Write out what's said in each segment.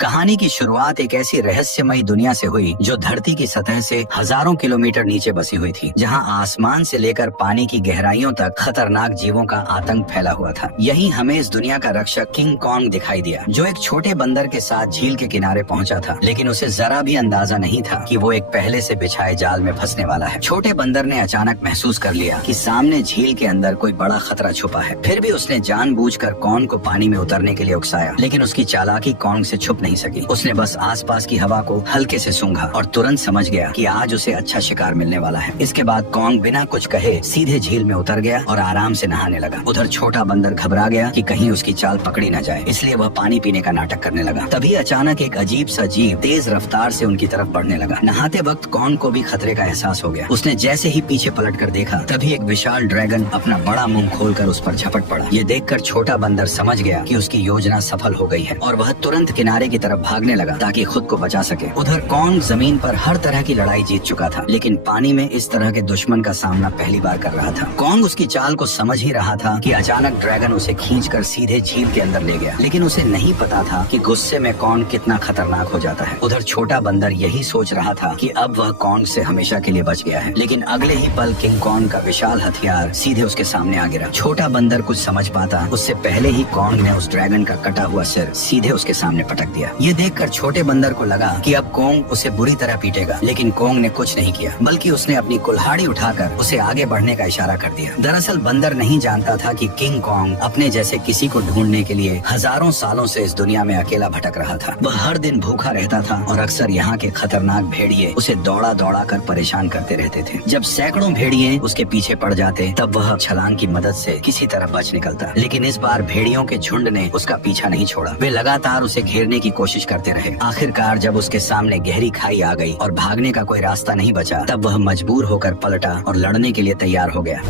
कहानी की शुरुआत एक ऐसी रहस्यमयी दुनिया से हुई जो धरती की सतह से हजारों किलोमीटर नीचे बसी हुई थी, जहां आसमान से लेकर पानी की गहराइयों तक खतरनाक जीवों का आतंक फैला हुआ था। यहीं हमें इस दुनिया का रक्षक किंग कॉन्ग दिखाई दिया, जो एक छोटे बंदर के साथ झील के किनारे पहुंचा था, लेकिन उसे जरा भी अंदाजा नहीं था कि वो एक पहले से बिछाए जाल में फंसने वाला है। छोटे बंदर ने अचानक महसूस कर लिया कि सामने झील के अंदर कोई बड़ा खतरा छुपा है। फिर भी उसने जानबूझकर कॉन्ग को पानी में उतरने के लिए उकसाया, लेकिन उसकी चालाकी कॉन्ग से छुप नहीं सकी। उसने बस आसपास की हवा को हल्के से सूंघा और तुरंत समझ गया कि आज उसे अच्छा शिकार मिलने वाला है। इसके बाद कॉन्ग बिना कुछ कहे सीधे झील में उतर गया और आराम से नहाने लगा। उधर छोटा बंदर घबरा गया कि कहीं उसकी चाल पकड़ी न जाए, इसलिए वह पानी पीने का नाटक करने लगा। तभी अचानक एक अजीब सा जीव तेज रफ्तार से उनकी तरफ बढ़ने लगा। नहाते वक्त कॉन्ग को भी खतरे का एहसास हो गया। उसने जैसे ही पीछे पलट कर देखा, तभी एक विशाल ड्रैगन अपना बड़ा मुंह खोलकर उस पर झपट पड़ा। ये देखकर छोटा बंदर समझ गया कि उसकी योजना सफल हो गई है और वह तुरंत किनारे की तरफ भागने लगा ताकि खुद को बचा सके। उधर कॉन्ग जमीन पर हर तरह की लड़ाई जीत चुका था, लेकिन पानी में इस तरह के दुश्मन का सामना पहली बार कर रहा था। कॉन्ग उसकी चाल को समझ ही रहा था कि अचानक ड्रैगन उसे खींचकर सीधे झील के अंदर ले गया, लेकिन उसे नहीं पता था कि गुस्से में कॉन्ग कितना खतरनाक हो जाता है। उधर छोटा बंदर यही सोच रहा था कि अब वह कॉन्ग से हमेशा के लिए बच गया है, लेकिन अगले ही पल किंग कॉन्ग का विशाल हथियार सीधे उसके सामने आ गिरा। छोटा बंदर कुछ समझ पाता उससे पहले ही कॉन्ग ने उस ड्रैगन का कटा हुआ सिर सीधे उसके सामने पटक दिया। ये देखकर छोटे बंदर को लगा कि अब कॉन्ग उसे बुरी तरह पीटेगा, लेकिन कॉन्ग ने कुछ नहीं किया, बल्कि उसने अपनी कुल्हाड़ी उठाकर उसे आगे बढ़ने का इशारा कर दिया। दरअसल बंदर नहीं जानता था कि किंग कॉन्ग अपने जैसे किसी को ढूंढने के लिए हजारों सालों से इस दुनिया में अकेला भटक रहा था। वह हर दिन भूखा रहता था और अक्सर यहाँ के खतरनाक भेड़िए उसे दौड़ा दौड़ा कर परेशान करते रहते थे। जब सैकड़ों भेड़िए उसके पीछे पड़ जाते, तब वह छलांग की मदद से किसी तरह बच निकलता। लेकिन इस बार भेड़ियों के झुंड ने उसका पीछा नहीं छोड़ा। वे लगातार उसे घेरने की कोशिश करते रहे। आखिरकार जब उसके सामने गहरी खाई आ गई और भागने का कोई रास्ता नहीं बचा, तब वह मजबूर होकर पलटा और लड़ने के लिए तैयार हो गया।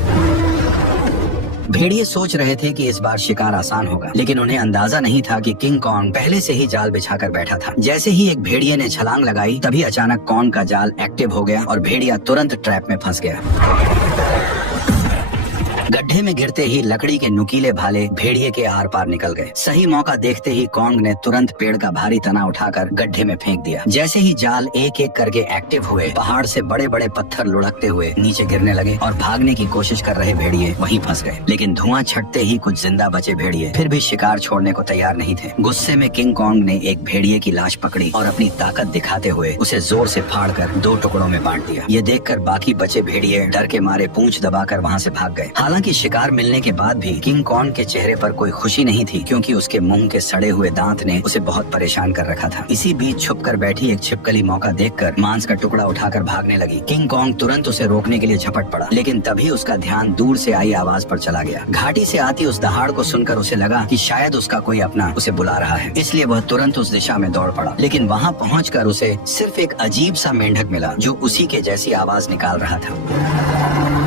भेड़िए सोच रहे थे कि इस बार शिकार आसान होगा, लेकिन उन्हें अंदाजा नहीं था कि किंग कॉन्ग पहले से ही जाल बिछाकर बैठा था। जैसे ही एक भेड़िए ने छलांग लगाई, तभी अचानक कॉन्ग का जाल एक्टिव हो गया और भेड़िया तुरंत ट्रैप में फंस गया। गड्ढे में गिरते ही लकड़ी के नुकीले भाले भेड़िए के आर पार निकल गए। सही मौका देखते ही कॉन्ग ने तुरंत पेड़ का भारी तना उठाकर गड्ढे में फेंक दिया। जैसे ही जाल एक एक करके एक्टिव हुए, पहाड़ से बड़े बड़े पत्थर लुढ़कते हुए नीचे गिरने लगे और भागने की कोशिश कर रहे भेड़िए वहीं फंस गए। लेकिन धुआं छटते ही कुछ जिंदा बचे भेड़िए फिर भी शिकार छोड़ने को तैयार नहीं थे। गुस्से में किंग कॉन्ग ने एक भेड़िए की लाश पकड़ी और अपनी ताकत दिखाते हुए उसे जोर से फाड़कर दो टुकड़ों में बांट दिया। ये देखकर बाकी बचे भेड़िए डर के मारे पूंछ दबाकर वहाँ से भाग गए। हालांकि शिकार मिलने के बाद भी किंग कॉन्ग के चेहरे पर कोई खुशी नहीं थी, क्योंकि उसके मुंह के सड़े हुए दांत ने उसे बहुत परेशान कर रखा था। इसी बीच छुपकर बैठी एक छिपकली मौका देखकर मांस का टुकड़ा उठाकर भागने लगी। किंग कॉन्ग तुरंत उसे रोकने के लिए झपट पड़ा, लेकिन तभी उसका ध्यान दूर से आई आवाज पर चला गया। घाटी से आती उस दहाड़ को सुनकर उसे लगा कि शायद उसका कोई अपना उसे बुला रहा है, इसलिए वह तुरंत उस दिशा में दौड़ पड़ा। लेकिन वहाँ पहुँचकर उसे सिर्फ एक अजीब सा मेंढक मिला जो उसी के जैसी आवाज निकाल रहा था।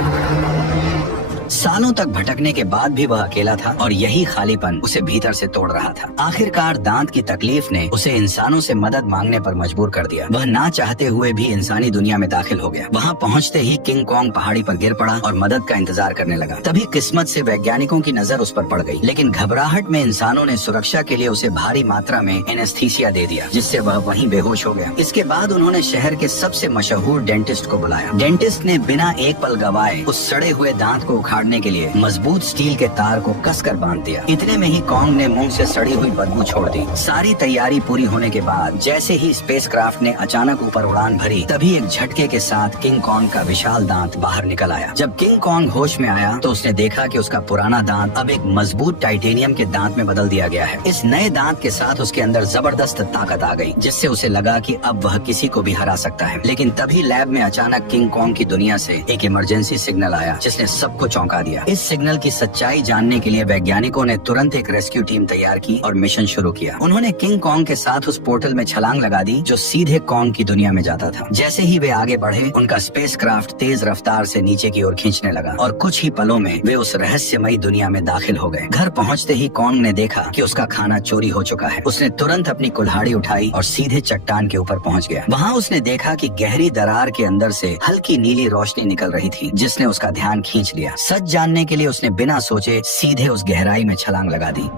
सालों तक भटकने के बाद भी वह अकेला था और यही खालीपन उसे भीतर से तोड़ रहा था। आखिरकार दांत की तकलीफ ने उसे इंसानों से मदद मांगने पर मजबूर कर दिया। वह ना चाहते हुए भी इंसानी दुनिया में दाखिल हो गया। वहाँ पहुँचते ही किंग कॉन्ग पहाड़ी पर गिर पड़ा और मदद का इंतजार करने लगा। तभी किस्मत से वैज्ञानिकों की नजर उस पर पड़ गई, लेकिन घबराहट में इंसानों ने सुरक्षा के लिए उसे भारी मात्रा में एनेस्थीसिया दे दिया, जिससे वह वहीं बेहोश हो गया। इसके बाद उन्होंने शहर के सबसे मशहूर डेंटिस्ट को बुलाया। डेंटिस्ट ने बिना एक पल गवाए उस सड़े हुए दांत को उखाड़ने के लिए मजबूत स्टील के तार को कसकर बांध दिया। इतने में ही कॉन्ग ने मुंह से सड़ी हुई बदबू छोड़ दी। सारी तैयारी पूरी होने के बाद जैसे ही स्पेसक्राफ्ट ने अचानक ऊपर उड़ान भरी, तभी एक झटके के साथ किंग कॉन्ग का विशाल दांत बाहर निकल आया। जब किंग कॉन्ग होश में आया तो उसने देखा कि उसका पुराना दांत अब एक मजबूत टाइटेनियम के दांत में बदल दिया गया है। इस नए दांत के साथ उसके अंदर जबरदस्त ताकत आ गई, जिससे उसे लगा कि अब वह किसी को भी हरा सकता है। लेकिन तभी लैब में अचानक किंग कॉन्ग की दुनिया से एक इमरजेंसी सिग्नल आया, जिसने सबको चौंका दिया। इस सिग्नल की सच्चाई जानने के लिए वैज्ञानिकों ने तुरंत एक रेस्क्यू टीम तैयार की और मिशन शुरू किया। उन्होंने किंग कॉन्ग के साथ उस पोर्टल में छलांग लगा दी जो सीधे कॉन्ग की दुनिया में जाता था। जैसे ही वे आगे बढ़े, उनका स्पेसक्राफ्ट तेज रफ्तार से नीचे की ओर खींचने लगा और कुछ ही पलों में वे उस रहस्यमयी दुनिया में दाखिल हो गए। घर पहुंचते ही कॉन्ग ने देखा कि उसका खाना चोरी हो चुका है। उसने तुरंत अपनी कुल्हाड़ी उठाई और सीधे चट्टान के ऊपर पहुंच गया। वहाँ उसने देखा कि गहरी दरार के अंदर से हल्की नीली रोशनी निकल रही थी, जिसने उसका ध्यान खींच लिया। सच जानने के लिए उसने बिना सोचे सीधे उस गहराई में छलांग लगा दी।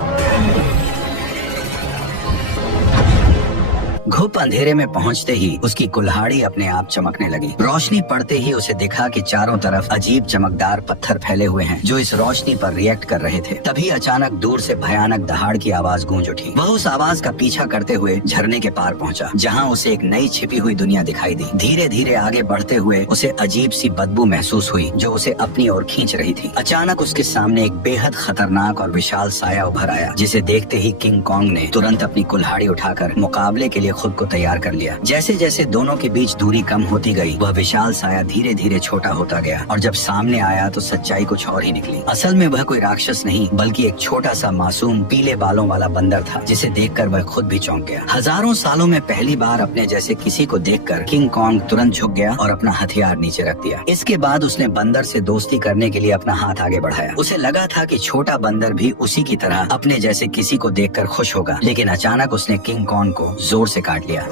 घुप अंधेरे में पहुंचते ही उसकी कुल्हाड़ी अपने आप चमकने लगी। रोशनी पड़ते ही उसे दिखा कि चारों तरफ अजीब चमकदार पत्थर फैले हुए हैं जो इस रोशनी पर रिएक्ट कर रहे थे। तभी अचानक दूर से भयानक दहाड़ की आवाज गूंज उठी। वह उस आवाज का पीछा करते हुए झरने के पार पहुंचा, जहां उसे एक नई छिपी हुई दुनिया दिखाई दी। धीरे धीरे आगे बढ़ते हुए उसे अजीब सी बदबू महसूस हुई जो उसे अपनी ओर खींच रही थी। अचानक उसके सामने एक बेहद खतरनाक और विशाल साया उभर आया, जिसे देखते ही किंग कॉन्ग ने तुरंत अपनी कुल्हाड़ी उठाकर मुकाबले के लिए खुद को तैयार कर लिया। जैसे जैसे दोनों के बीच दूरी कम होती गई, वह विशाल साया धीरे धीरे छोटा होता गया और जब सामने आया तो सच्चाई कुछ और ही निकली। असल में वह कोई राक्षस नहीं बल्कि एक छोटा सा मासूम पीले बालों वाला बंदर था, जिसे देखकर वह खुद भी चौंक गया। हजारों सालों में पहली बार अपने जैसे किसी को देखकर किंग कॉन्ग तुरंत झुक गया और अपना हथियार नीचे रख दिया। इसके बाद उसने बंदर से दोस्ती करने के लिए अपना हाथ आगे बढ़ाया। उसे लगा था कि छोटा बंदर भी उसी की तरह अपने जैसे किसी को देखकर खुश होगा, लेकिन अचानक उसने किंग कॉन्ग को जोर से काट लिया।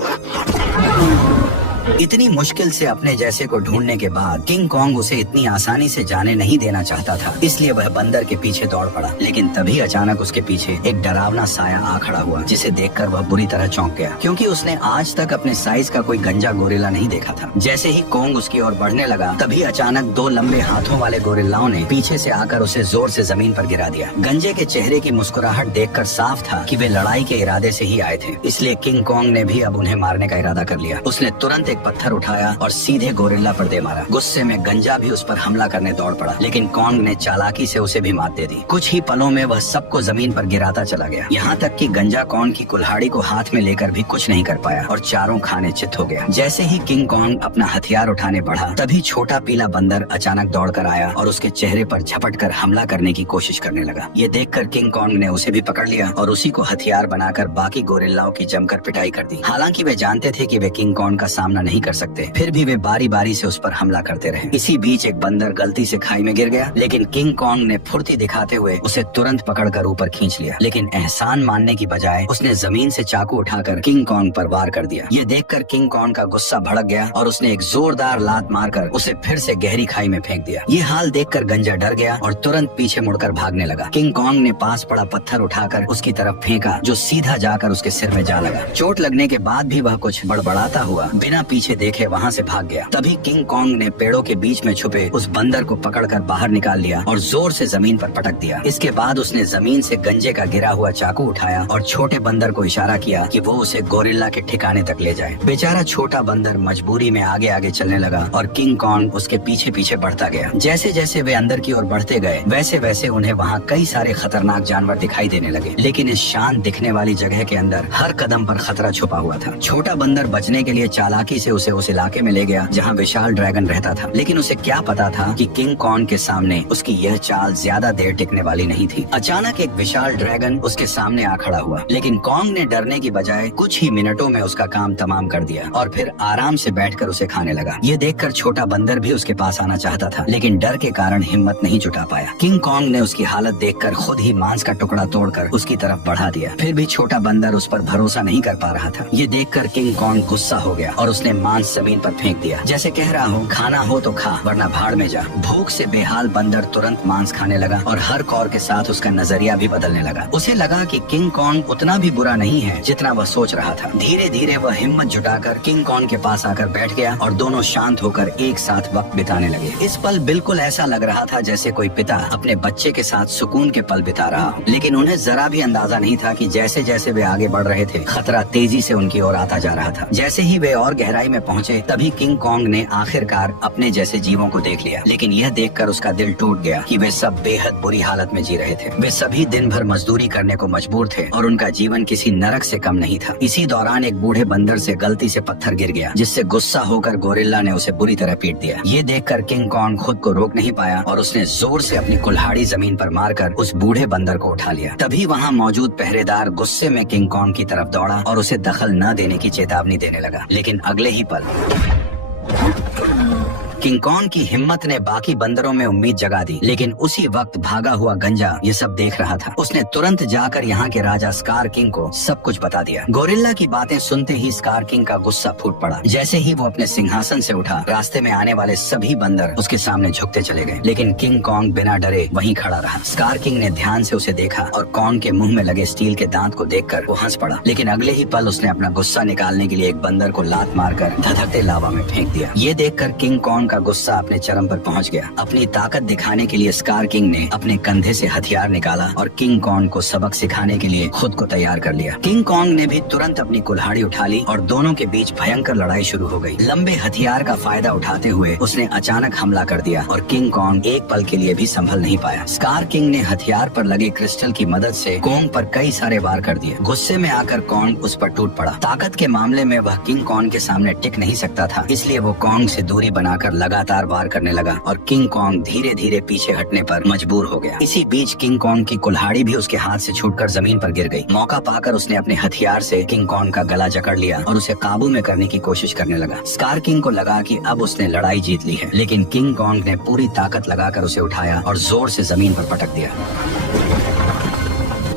इतनी मुश्किल से अपने जैसे को ढूंढने के बाद किंग कॉन्ग उसे इतनी आसानी से जाने नहीं देना चाहता था, इसलिए वह बंदर के पीछे दौड़ पड़ा। लेकिन तभी अचानक उसके पीछे एक डरावना साया आ खड़ा हुआ, जिसे देखकर वह बुरी तरह चौंक गया, क्योंकि उसने आज तक अपने साइज का कोई गंजा गोरिल्ला नहीं देखा था। जैसे ही कॉन्ग उसकी ओर बढ़ने लगा, तभी अचानक दो लंबे हाथों वाले गोरिल्लाओं ने पीछे से आकर उसे जोर से जमीन पर गिरा दिया। गंजे के चेहरे की मुस्कुराहट देखकर साफ था कि वे लड़ाई के इरादे से ही आए थे, इसलिए किंग कॉन्ग ने भी अब उन्हें मारने का इरादा कर लिया। उसने तुरंत एक पत्थर उठाया और सीधे गोरिल्ला पर दे मारा। गुस्से में गंजा भी उस पर हमला करने दौड़ पड़ा, लेकिन कॉन्ग ने चालाकी से उसे भी मात दे दी। कुछ ही पलों में वह सबको जमीन पर गिराता चला गया, यहाँ तक कि गंजा कॉन्ग की कुल्हाड़ी को हाथ में लेकर भी कुछ नहीं कर पाया और चारों खाने चित हो गया। जैसे ही किंग कॉन्ग अपना हथियार उठाने बढ़ा, तभी छोटा पीला बंदर अचानक दौड़ कर आया और उसके चेहरे पर झपट कर हमला करने की कोशिश करने लगा। ये देखकर किंग कॉन्ग ने उसे भी पकड़ लिया और उसी को हथियार बनाकर बाकी गोरिल्लाओं की जमकर पिटाई कर दी। हालांकि वे जानते थे कि वे किंग कॉन्ग का सामना नहीं कर सकते, फिर भी वे बारी बारी से उस पर हमला करते रहे। इसी बीच एक बंदर गलती से खाई में गिर गया, लेकिन किंग कॉन्ग ने फुर्ती दिखाते हुए उसे तुरंत पकड़कर ऊपर खींच लिया। लेकिन एहसान मानने की बजाय उसने जमीन से चाकू उठाकर किंग कॉन्ग पर वार कर दिया। ये देखकर किंग कॉन्ग का गुस्सा भड़क गया और उसने एक जोरदार लात मारकर उसे फिर से गहरी खाई में फेंक दिया। ये हाल देखकर गंजा डर गया और तुरंत पीछे मुड़कर भागने लगा। किंग कॉन्ग ने पास पड़ा पत्थर उठाकर उसकी तरफ फेंका, जो सीधा जाकर उसके सिर में जा लगा। चोट लगने के बाद भी वह कुछ बड़बड़ाता हुआ बिना पीछे देखे वहाँ से भाग गया। तभी किंग कॉन्ग ने पेड़ों के बीच में छुपे उस बंदर को पकड़कर बाहर निकाल लिया और जोर से जमीन पर पटक दिया। इसके बाद उसने जमीन से गंजे का गिरा हुआ चाकू उठाया और छोटे बंदर को इशारा किया कि वो उसे गोरिल्ला के ठिकाने तक ले जाए। बेचारा छोटा बंदर मजबूरी में आगे आगे चलने लगा और किंग कॉन्ग उसके पीछे पीछे बढ़ता गया। जैसे जैसे वे अंदर की ओर बढ़ते गए, वैसे वैसे उन्हें वहाँ कई सारे खतरनाक जानवर दिखाई देने लगे, लेकिन इस शांत दिखने वाली जगह के अंदर हर कदम पर खतरा छुपा हुआ था। छोटा बंदर बचने के लिए चालाकी से उसे उस इलाके में ले गया जहाँ विशाल ड्रैगन रहता था, लेकिन उसे क्या पता था कि किंग कॉन्ग के सामने उसकी यह चाल ज्यादा देर टिकने वाली नहीं थी। अचानक एक विशाल ड्रैगन उसके सामने आ खड़ा हुआ, लेकिन कॉन्ग ने डरने की बजाय कुछ ही मिनटों में उसका काम तमाम कर दिया और फिर आराम से बैठकर उसे खाने लगा। ये देखकर छोटा बंदर भी उसके पास आना चाहता था, लेकिन डर के कारण हिम्मत नहीं जुटा पाया। किंग कॉन्ग ने उसकी हालत देखकर खुद ही मांस का टुकड़ा तोड़कर उसकी तरफ बढ़ा दिया। फिर भी छोटा बंदर उस पर भरोसा नहीं कर पा रहा था। ये देखकर किंग कॉन्ग गुस्सा हो गया और उसने मांस जमीन पर फेंक दिया, जैसे कह रहा हो खाना हो तो खा वरना भाड़ में जा। भूख से बेहाल बंदर तुरंत मांस खाने लगा और हर कौर के साथ उसका नजरिया भी बदलने लगा। उसे लगा कि किंग कॉन्ग उतना भी बुरा नहीं है जितना वह सोच रहा था। धीरे धीरे वह हिम्मत जुटाकर किंग कॉन्ग के पास आकर बैठ गया और दोनों शांत होकर एक साथ वक्त बिताने लगे। इस पल बिल्कुल ऐसा लग रहा था जैसे कोई पिता अपने बच्चे के साथ सुकून के पल बिता रहा हो, लेकिन उन्हें जरा भी अंदाजा नहीं था कि जैसे जैसे वे आगे बढ़ रहे थे, खतरा तेजी से उनकी ओर आता जा रहा था। जैसे ही वे और गहराई में पहुंचे, तभी किंग कॉन्ग ने आखिरकार अपने जैसे जीवों को देख लिया, लेकिन यह देखकर उसका दिल टूट गया कि वे सब बेहद बुरी हालत में जी रहे थे। वे सभी दिन भर मजदूरी करने को मजबूर थे और उनका जीवन किसी नरक से कम नहीं था। इसी दौरान एक बूढ़े बंदर से गलती से पत्थर गिर गया, जिससे गुस्सा होकर गोरिल्ला ने उसे बुरी तरह पीट दिया। ये देखकर किंग कॉन्ग खुद को रोक नहीं पाया और उसने जोर से अपनी कुल्हाड़ी जमीन पर मारकर उस बूढ़े बंदर को उठा लिया। तभी वहाँ मौजूद पहरेदार गुस्से में किंग कॉन्ग की तरफ दौड़ा और उसे दखल न देने की चेतावनी देने लगा, लेकिन अगले ही पल किंग कॉन्ग की हिम्मत ने बाकी बंदरों में उम्मीद जगा दी, लेकिन उसी वक्त भागा हुआ गंजा ये सब देख रहा था। उसने तुरंत जाकर यहाँ के राजा स्कार किंग को सब कुछ बता दिया। गोरिल्ला की बातें सुनते ही स्कार किंग का गुस्सा फूट पड़ा। जैसे ही वो अपने सिंहासन से उठा, रास्ते में आने वाले सभी बंदर उसके सामने झुकते चले गए, लेकिन किंग कॉन्ग बिना डरे वहीं खड़ा रहा। स्कार किंग ने ध्यान से उसे देखा और कॉन्ग के मुंह में लगे स्टील के दांत को देखकर वो हंस पड़ा, लेकिन अगले ही पल उसने अपना गुस्सा निकालने के लिए एक बंदर को लात मारकर धधकते लावा में फेंक दिया। ये देखकर किंग कॉन्ग का गुस्सा अपने चरम पर पहुंच गया। अपनी ताकत दिखाने के लिए स्कार किंग ने अपने कंधे से हथियार निकाला और किंग कॉन्ग को सबक सिखाने के लिए खुद को तैयार कर लिया। किंग कॉन्ग ने भी तुरंत अपनी कुल्हाड़ी उठा ली और दोनों के बीच भयंकर लड़ाई शुरू हो गई। लंबे हथियार का फायदा उठाते हुए उसने अचानक हमला कर दिया और किंग कॉन्ग एक पल के लिए भी संभल नहीं पाया। स्कार किंग ने हथियार पर लगे क्रिस्टल की मदद से कॉन्ग पर कई सारे वार कर दिए। गुस्से में आकर कॉन्ग उस पर टूट पड़ा। ताकत के मामले में वह किंग कॉन्ग के सामने टिक नहीं सकता था, इसलिए वो कॉन्ग से दूरी बनाकर लगातार वार करने लगा और किंग कॉन्ग धीरे धीरे पीछे हटने पर मजबूर हो गया। इसी बीच किंग कॉन्ग की कुल्हाड़ी भी उसके हाथ से छूटकर जमीन पर गिर गई। मौका पाकर उसने अपने हथियार से किंग कॉन्ग का गला जकड़ लिया और उसे काबू में करने की कोशिश करने लगा। स्कार किंग को लगा कि अब उसने लड़ाई जीत ली है, लेकिन किंग कॉन्ग ने पूरी ताकत लगाकर उसे उठाया और जोर से जमीन पर पटक दिया।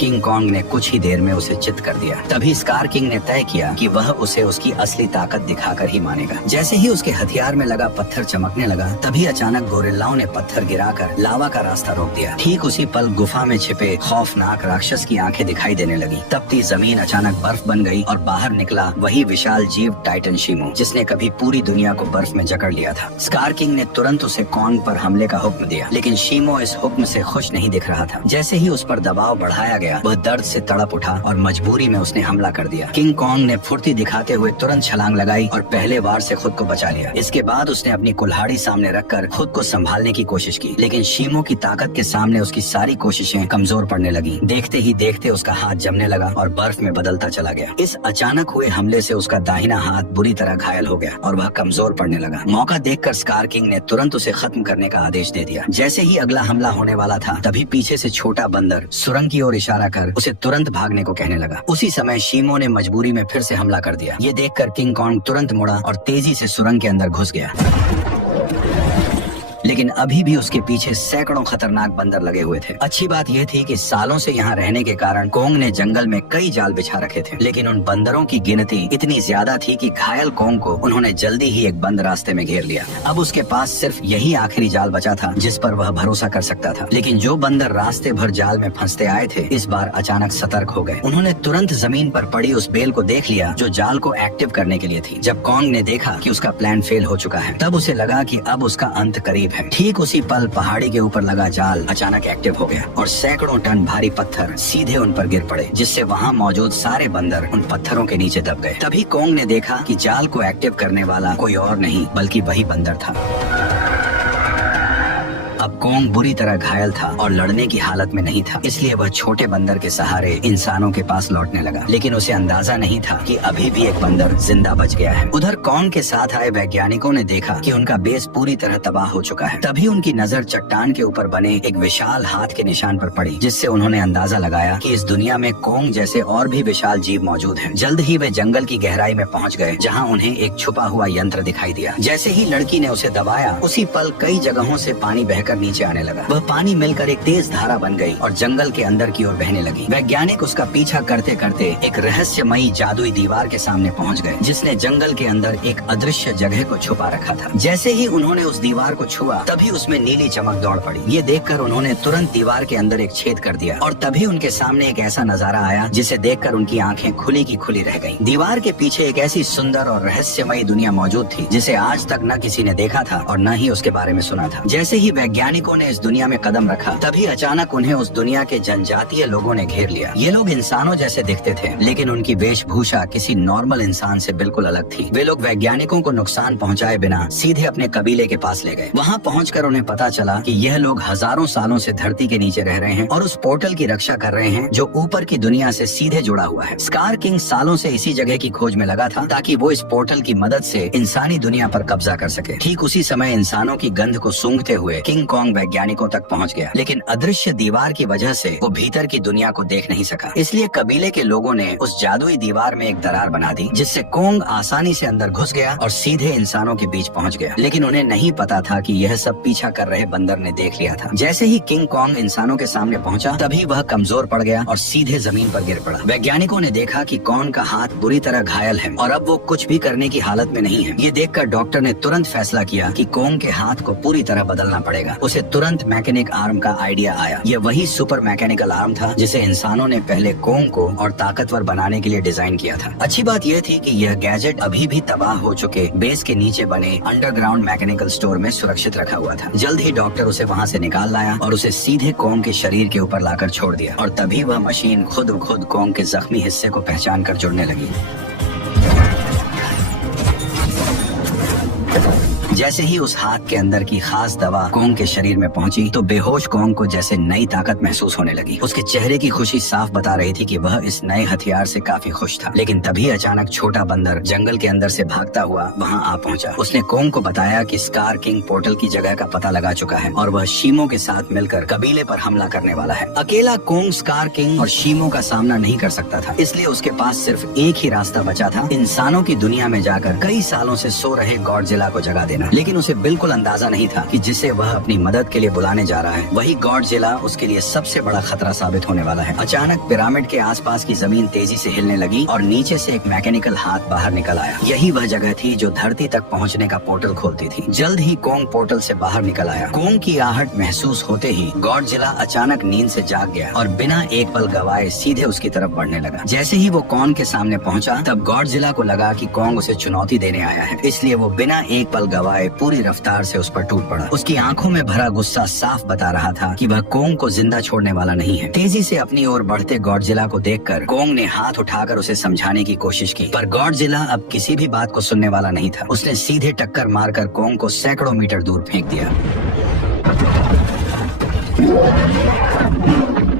किंग कॉन्ग ने कुछ ही देर में उसे चित कर दिया। तभी स्कार किंग ने तय किया कि वह उसे उसकी असली ताकत दिखाकर ही मानेगा। जैसे ही उसके हथियार में लगा पत्थर चमकने लगा, तभी अचानक गोरिल्लाओं ने पत्थर गिराकर लावा का रास्ता रोक दिया। ठीक उसी पल गुफा में छिपे खौफनाक राक्षस की आंखें दिखाई देने लगी। तपती जमीन अचानक बर्फ बन गई और बाहर निकला वही विशाल जीव टाइटन शीमो, जिसने कभी पूरी दुनिया को बर्फ में जकड़ लिया था। स्कार किंग ने तुरंत उसे कॉन्ग पर हमले का हुक्म दिया, लेकिन शीमो इस हुक्म से खुश नहीं दिख रहा था। जैसे ही उस पर दबाव बढ़ाया गया, वह दर्द से तड़प उठा और मजबूरी में उसने हमला कर दिया। किंग कॉन्ग ने फुर्ती दिखाते हुए तुरंत छलांग लगाई और पहले वार से खुद को बचा लिया। इसके बाद उसने अपनी कुल्हाड़ी सामने रखकर खुद को संभालने की कोशिश की, लेकिन शीमो की ताकत के सामने उसकी सारी कोशिशें कमजोर पड़ने लगी। देखते ही देखते उसका हाथ जमने लगा और बर्फ में बदलता चला गया। इस अचानक हुए हमले से उसका दाहिना हाथ बुरी तरह घायल हो गया और वह कमजोर पड़ने लगा। मौका देखकर स्कार किंग ने तुरंत उसे खत्म करने का आदेश दे दिया। जैसे ही अगला हमला होने वाला था, तभी पीछे से छोटा बंदर सुरंग की ओर इशारा कर उसे तुरंत भागने को कहने लगा। उसी समय शीमो ने मजबूरी में फिर से हमला कर दिया। ये देखकर किंग कॉन्ग तुरंत मुड़ा और तेजी से सुरंग के अंदर घुस गया, लेकिन अभी भी उसके पीछे सैकड़ों खतरनाक बंदर लगे हुए थे। अच्छी बात यह थी कि सालों से यहाँ रहने के कारण कॉन्ग ने जंगल में कई जाल बिछा रखे थे, लेकिन उन बंदरों की गिनती इतनी ज्यादा थी कि घायल कॉन्ग को उन्होंने जल्दी ही एक बंद रास्ते में घेर लिया। अब उसके पास सिर्फ यही आखिरी जाल बचा था जिस पर वह भरोसा कर सकता था। लेकिन जो बंदर रास्ते भर जाल में फंसते आए थे, इस बार अचानक सतर्क हो गए। उन्होंने तुरंत जमीन पर पड़ी उस बेल को देख लिया जो जाल को एक्टिव करने के लिए थी। जब कॉन्ग ने देखा कि उसका प्लान फेल हो चुका है, तब उसे लगा कि अब उसका अंत करीब है। ठीक उसी पल पहाड़ी के ऊपर लगा जाल अचानक एक्टिव हो गया और सैकड़ों टन भारी पत्थर सीधे उन पर गिर पड़े, जिससे वहाँ मौजूद सारे बंदर उन पत्थरों के नीचे दब गए। तभी कॉन्ग ने देखा कि जाल को एक्टिव करने वाला कोई और नहीं बल्कि वही बंदर था। अब कॉन्ग बुरी तरह घायल था और लड़ने की हालत में नहीं था, इसलिए वह छोटे बंदर के सहारे इंसानों के पास लौटने लगा। लेकिन उसे अंदाजा नहीं था कि अभी भी एक बंदर जिंदा बच गया है। उधर कॉन्ग के साथ आए वैज्ञानिकों ने देखा कि उनका बेस पूरी तरह तबाह हो चुका है। तभी उनकी नजर चट्टान के ऊपर बने एक विशाल हाथ के निशान पर पड़ी, जिससे उन्होंने अंदाजा लगाया कि इस दुनिया में कॉन्ग जैसे और भी विशाल जीव मौजूद हैं। जल्द ही वे जंगल की गहराई में पहुंच गए, जहां उन्हें एक छुपा हुआ यंत्र दिखाई दिया। जैसे ही लड़की ने उसे दबाया, उसी पल कई जगहों से पानी बहकर नीचे आने लगा। वह पानी मिलकर एक तेज धारा बन गई और जंगल के अंदर की ओर बहने लगी। वैज्ञानिक उसका पीछा करते करते एक रहस्यमयी जादुई दीवार के सामने पहुंच गए, जिसने जंगल के अंदर एक अदृश्य जगह को छुपा रखा था। जैसे ही उन्होंने उस दीवार को छुआ, तभी उसमें नीली चमक दौड़ पड़ी। ये देखकर उन्होंने तुरंत दीवार के अंदर एक छेद कर दिया और तभी उनके सामने एक ऐसा नजारा आया जिसे देखकर उनकी आंखें खुली की खुली रह गईं। दीवार के पीछे एक ऐसी सुंदर और रहस्यमयी दुनिया मौजूद थी जिसे आज तक न किसी ने देखा था और न ही उसके बारे में सुना था। जैसे ही वैज्ञानिकों ने इस दुनिया में कदम रखा, तभी अचानक उन्हें उस दुनिया के जनजातीय लोगों ने घेर लिया। ये लोग इंसानों जैसे दिखते थे, लेकिन उनकी वेशभूषा किसी नॉर्मल इंसान से बिल्कुल अलग थी। वे लोग वैज्ञानिकों को नुकसान पहुंचाए बिना सीधे अपने कबीले के पास ले गए। वहां पहुंचकर उन्हें पता चला कि यह लोग हजारों सालों से धरती के नीचे रह रहे हैं और उस पोर्टल की रक्षा कर रहे हैं जो ऊपर की दुनिया से सीधे जुड़ा हुआ है। स्कार किंग सालों से इसी जगह की खोज में लगा था ताकि वो इस पोर्टल की मदद से इंसानी दुनिया पर कब्जा कर सके। ठीक उसी समय इंसानों की गंध को सूंघते हुए किंग कॉन्ग वैज्ञानिकों तक पहुंच गया, लेकिन अदृश्य दीवार की वजह से वो भीतर की दुनिया को देख नहीं सका। इसलिए कबीले के लोगों ने उस जादुई दीवार में एक दरार बना दी, जिससे कॉन्ग आसानी से अंदर घुस गया और सीधे इंसानों के बीच पहुंच गया। लेकिन उन्हें नहीं पता था कि यह सब पीछा कर रहे बंदर ने देख लिया था। जैसे ही किंग कॉन्ग इंसानों के सामने पहुंचा, तभी वह कमजोर पड़ गया और सीधे जमीन पर गिर पड़ा। वैज्ञानिकों ने देखा कि कॉन्ग का हाथ बुरी तरह घायल है और अब वो कुछ भी करने की हालत में नहीं है। ये देखकर डॉक्टर ने तुरंत फैसला किया कि कॉन्ग के हाथ को पूरी तरह बदलना पड़ेगा। उसे तुरंत मैकेनिक आर्म का आइडिया आया। ये वही सुपर मैकेनिकल आर्म था जिसे इंसानों ने पहले कॉन्ग को और ताकतवर बनाने के लिए डिजाइन किया था। अच्छी बात यह थी कि यह गैजेट अभी भी तबाह हो चुके बेस के नीचे बने अंडरग्राउंड मैकेनिकल स्टोर में सुरक्षित रखा हुआ था। जल्द ही डॉक्टर उसे वहाँ से निकाल लाया और उसे सीधे कॉन्ग के शरीर के ऊपर लाकर छोड़ दिया, और तभी वह मशीन खुद ब खुद कॉन्ग के जख्मी हिस्से को पहचान कर जुड़ने लगी। जैसे ही उस हाथ के अंदर की खास दवा कॉन्ग के शरीर में पहुंची, तो बेहोश कॉन्ग को जैसे नई ताकत महसूस होने लगी। उसके चेहरे की खुशी साफ बता रही थी कि वह इस नए हथियार से काफी खुश था। लेकिन तभी अचानक छोटा बंदर जंगल के अंदर से भागता हुआ वहां आ पहुंचा। उसने कॉन्ग को बताया कि स्कार किंग पोर्टल की जगह का पता लगा चुका है और वह शीमो के साथ मिलकर कबीले पर हमला करने वाला है। अकेला कॉन्ग स्कार किंग और शीमो का सामना नहीं कर सकता था, इसलिए उसके पास सिर्फ एक ही रास्ता बचा था, इंसानों की दुनिया में जाकर कई सालों से सो रहे गॉडजिला को जगा देना। लेकिन उसे बिल्कुल अंदाजा नहीं था कि जिसे वह अपनी मदद के लिए बुलाने जा रहा है, वही गॉडजिला उसके लिए सबसे बड़ा खतरा साबित होने वाला है। अचानक पिरामिड के आसपास की जमीन तेजी से हिलने लगी और नीचे से एक मैकेनिकल हाथ बाहर निकल आया। यही वह जगह थी जो धरती तक पहुंचने का पोर्टल खोलती थी। जल्द ही कॉन्ग पोर्टल से बाहर निकल आया। कॉन्ग की आहट महसूस होते ही गॉडजिला अचानक नींद से जाग गया और बिना एक पल गवाए सीधे उसकी तरफ बढ़ने लगा। जैसे ही वो कॉन्ग के सामने पहुंचा, तब गॉडजिला को लगा कि कॉन्ग उसे चुनौती देने आया है, इसलिए वो बिना एक पल गवाए पूरी रफ्तार से उस पर टूट पड़ा। उसकी आंखों में भरा गुस्सा साफ बता रहा था कि वह कॉन्ग को जिंदा छोड़ने वाला नहीं है। तेजी से अपनी ओर बढ़ते गॉडजिला को देखकर कॉन्ग ने हाथ उठाकर उसे समझाने की कोशिश की, पर गॉडजिला अब किसी भी बात को सुनने वाला नहीं था। उसने सीधे टक्कर मारकर कॉन्ग को सैकड़ों मीटर दूर फेंक दिया।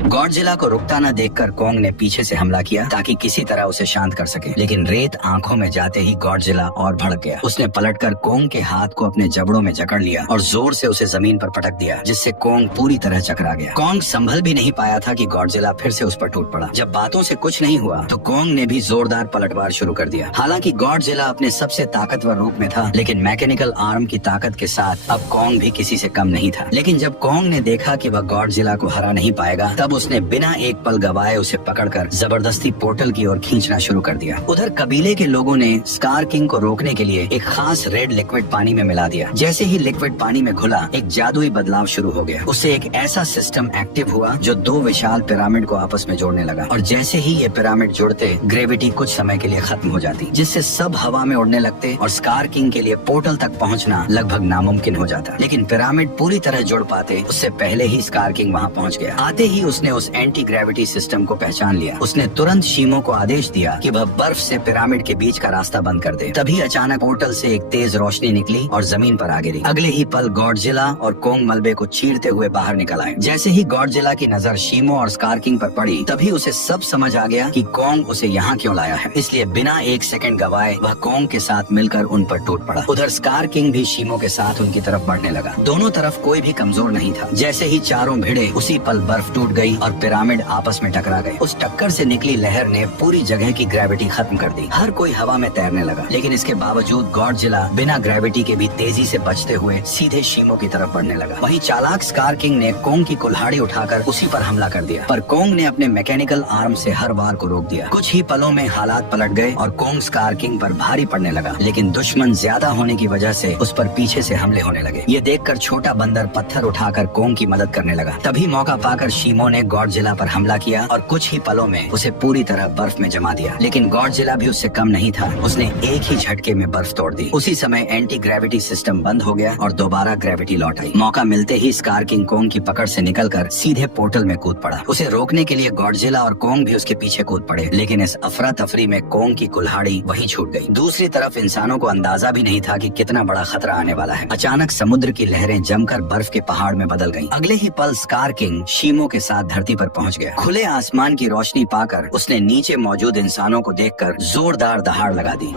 गॉडजिला को रुकता न देखकर कॉन्ग ने पीछे से हमला किया ताकि किसी तरह उसे शांत कर सके, लेकिन रेत आंखों में जाते ही गॉडजिला और भड़क गया। उसने पलटकर कॉन्ग के हाथ को अपने जबड़ों में जकड़ लिया और जोर से उसे जमीन पर पटक दिया, जिससे कॉन्ग पूरी तरह चकरा गया। कॉन्ग संभल भी नहीं पाया था कि गॉडजिला फिर से उस पर टूट पड़ा। जब बातों से कुछ नहीं हुआ तो कॉन्ग ने भी जोरदार पलटवार शुरू कर दिया। हालांकि गॉडजिला अपने सबसे ताकतवर रूप में था, लेकिन मैकेनिकल आर्म की ताकत के साथ अब कॉन्ग भी किसी से कम नहीं था। लेकिन जब कॉन्ग ने देखा कि वह गॉडजिला को हरा नहीं पाएगा, तब उसने बिना एक पल गवाए उसे पकड़कर जबरदस्ती पोर्टल की ओर खींचना शुरू कर दिया। उधर कबीले के लोगों ने स्कार किंग को रोकने के लिए एक खास रेड लिक्विड पानी में मिला दिया। जैसे ही लिक्विड पानी में घुला, एक जादुई बदलाव शुरू हो गया। उससे एक ऐसा सिस्टम एक्टिव हुआ जो दो विशाल पिरामिड को आपस में जोड़ने लगा, और जैसे ही ये पिरामिड जुड़ते, ग्रेविटी कुछ समय के लिए खत्म हो जाती, जिससे सब हवा में उड़ने लगते और स्कार किंग के लिए पोर्टल तक पहुंचना लगभग नामुमकिन हो जाता। लेकिन पिरामिड पूरी तरह जुड़ पाते उससे पहले ही स्कार किंग वहां पहुंच गया। आते ही उसने उस एंटी ग्रेविटी सिस्टम को पहचान लिया। उसने तुरंत शीमो को आदेश दिया कि वह बर्फ से पिरामिड के बीच का रास्ता बंद कर दे। तभी अचानक पोर्टल से एक तेज रोशनी निकली और जमीन पर आ गिरी। अगले ही पल गॉडजिला और कॉन्ग मलबे को चीरते हुए बाहर निकल आए। जैसे ही गॉडजिला की नजर शीमो और स्कार किंग पर पड़ी, तभी उसे सब समझ आ गया कि कॉन्ग उसे यहाँ क्यों लाया है। इसलिए बिना एक सेकंड गवाए वह कॉन्ग के साथ मिलकर उन पर टूट पड़ा। उधर स्कार किंग भी शीमो के साथ उनकी तरफ बढ़ने लगा। दोनों तरफ कोई भी कमजोर नहीं था। जैसे ही चारों भिड़े, उसी पल बर्फ टूट गई और पिरामिड आपस में टकरा गए। उस टक्कर से निकली लहर ने पूरी जगह की ग्रेविटी खत्म कर दी। हर कोई हवा में तैरने लगा, लेकिन इसके बावजूद गॉडजिला बिना ग्रेविटी के भी तेजी से बचते हुए सीधे शीमो की तरफ बढ़ने लगा। वहीं चालाक स्कार किंग ने कॉन्ग की कुल्हाड़ी उठाकर उसी पर हमला कर दिया, पर कॉन्ग ने अपने मैकेनिकल आर्म से हर वार को रोक दिया। कुछ ही पलों में हालात पलट गए और कॉन्ग स्कार किंग पर भारी पड़ने लगा, लेकिन दुश्मन ज्यादा होने की वजह से उस पर पीछे से हमले होने लगे। ये देखकर छोटा बंदर पत्थर उठाकर कॉन्ग की मदद करने लगा। तभी मौका पाकर शीमो ने गॉडजिला पर हमला किया और कुछ ही पलों में उसे पूरी तरह बर्फ में जमा दिया। लेकिन गॉडजिला भी उससे कम नहीं था। उसने एक ही झटके में बर्फ तोड़ दी। उसी समय एंटी ग्रेविटी सिस्टम बंद हो गया और दोबारा ग्रेविटी लौट आई। मौका मिलते ही स्कार किंग कॉन्ग की पकड़ से निकलकर सीधे पोर्टल में कूद पड़ा। उसे रोकने के लिए गॉडजिला और कॉन्ग भी उसके पीछे कूद पड़े, लेकिन इस अफरा तफरी में कॉन्ग की कुल्हाड़ी वहीं छूट गई। दूसरी तरफ इंसानों को अंदाजा भी नहीं था कि कितना बड़ा खतरा आने वाला है। अचानक समुद्र की लहरें जमकर बर्फ के पहाड़ में बदल गईं। अगले ही पल स्कार किंग शीमो के साथ धरती पर पहुंच गया। खुले आसमान की रोशनी पाकर उसने नीचे मौजूद इंसानों को देखकर जोरदार दहाड़ लगा दी।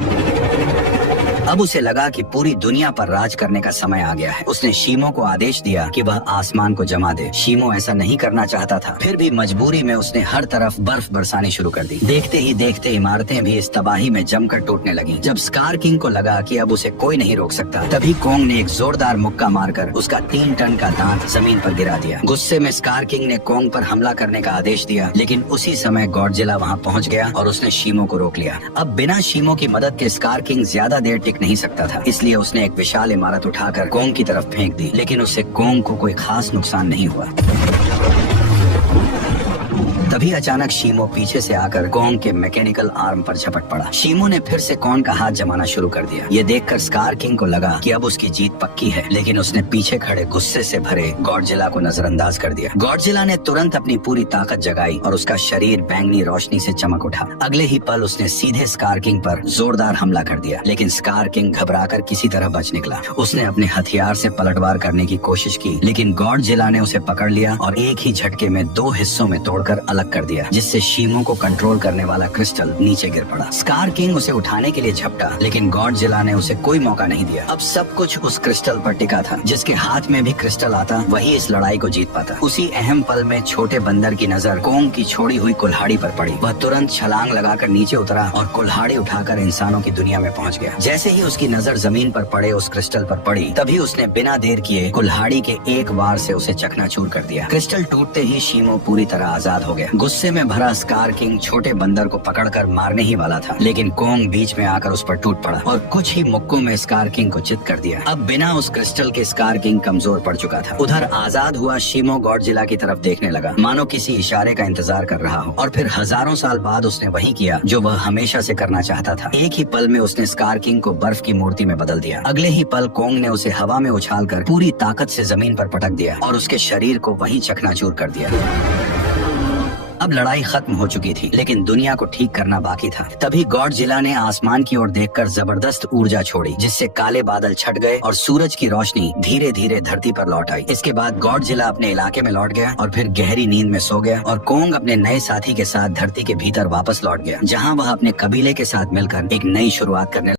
अब उसे लगा कि पूरी दुनिया पर राज करने का समय आ गया है। उसने शीमो को आदेश दिया कि वह आसमान को जमा दे। शीमो ऐसा नहीं करना चाहता था, फिर भी मजबूरी में उसने हर तरफ बर्फ बरसानी शुरू कर दी। देखते ही देखते इमारतें भी इस तबाही में जमकर टूटने लगी। जब स्कार किंग को लगा कि अब उसे कोई नहीं रोक सकता, तभी कोंग ने एक जोरदार मुक्का मारकर उसका 3 टन का दांत जमीन पर गिरा दिया। गुस्से में स्कार किंग ने कोंग पर हमला करने का आदेश दिया, लेकिन उसी समय गॉडजिला वहाँ पहुँच गया और उसने शीमो को रोक लिया। अब बिना शीमो की मदद के स्कार किंग ज्यादा देर टिक नहीं सकता था, इसलिए उसने एक विशाल इमारत उठाकर कोंग की तरफ फेंक दी, लेकिन उससे कोंग को कोई खास नुकसान नहीं हुआ। तभी अचानक शीमो पीछे से आकर कोंग के मैकेनिकल आर्म पर झपट पड़ा। शीमो ने फिर से कोंग का हाथ जमाना शुरू कर दिया। ये देखकर स्कार किंग को लगा कि अब उसकी जीत पक्की है, लेकिन उसने पीछे खड़े गुस्से से भरे गॉडजिला को नजरअंदाज कर दिया। गॉडजिला ने तुरंत अपनी पूरी ताकत जगाई और उसका शरीर बैंगनी रोशनी से चमक उठा। अगले ही पल उसने सीधे स्कार किंग पर जोरदार हमला कर दिया, लेकिन स्कार किंग घबराकर किसी तरह बच निकला। उसने अपने हथियार से पलटवार करने की कोशिश की, लेकिन गॉडजिला ने उसे पकड़ लिया और एक ही झटके में 2 हिस्सों में तोड़कर अलग कर दिया, जिससे शीमो को कंट्रोल करने वाला क्रिस्टल नीचे गिर पड़ा। स्कार किंग उसे उठाने के लिए झपटा, लेकिन गॉडजिला ने उसे कोई मौका नहीं दिया। अब सब कुछ उस क्रिस्टल पर टिका था। जिसके हाथ में भी क्रिस्टल आता, वही इस लड़ाई को जीत पाता। उसी अहम पल में छोटे बंदर की नजर कोंग की छोड़ी हुई कुल्हाड़ी पर पड़ी। वह तुरंत छलांग लगाकर नीचे उतरा और कुल्हाड़ी उठाकर इंसानों की दुनिया में पहुंच गया। जैसे ही उसकी नजर जमीन पर पड़े उस क्रिस्टल पर पड़ी, तभी उसने बिना देर किए कुल्हाड़ी के एक वार से उसे चकनाचूर कर दिया। क्रिस्टल टूटते ही शीमो पूरी तरह आजाद हो गया। गुस्से में भरा स्कार किंग छोटे बंदर को पकड़कर मारने ही वाला था, लेकिन कोंग बीच में आकर उस पर टूट पड़ा और कुछ ही मुक्कों में स्कार किंग को चित कर दिया। अब बिना उस क्रिस्टल के स्कार किंग कमजोर पड़ चुका था। उधर आजाद हुआ शीमो गॉडजिला की तरफ देखने लगा, मानो किसी इशारे का इंतजार कर रहा हो। और फिर हजारों साल बाद उसने वही किया जो वह हमेशा से करना चाहता था। एक ही पल में उसने स्कार किंग को बर्फ की मूर्ति में बदल दिया। अगले ही पल कोंग ने उसे हवा में उछालकर पूरी ताकत से जमीन पर पटक दिया और उसके शरीर को वहीं चकनाचूर कर दिया। अब लड़ाई खत्म हो चुकी थी, लेकिन दुनिया को ठीक करना बाकी था। तभी गॉडजिला ने आसमान की ओर देखकर जबरदस्त ऊर्जा छोड़ी, जिससे काले बादल छट गए और सूरज की रोशनी धीरे धीरे धरती पर लौट आई। इसके बाद गॉडजिला अपने इलाके में लौट गया और फिर गहरी नींद में सो गया। और कोंग अपने नए साथी के साथ धरती के भीतर वापस लौट गया, जहाँ वह अपने कबीले के साथ मिलकर एक नई शुरुआत करने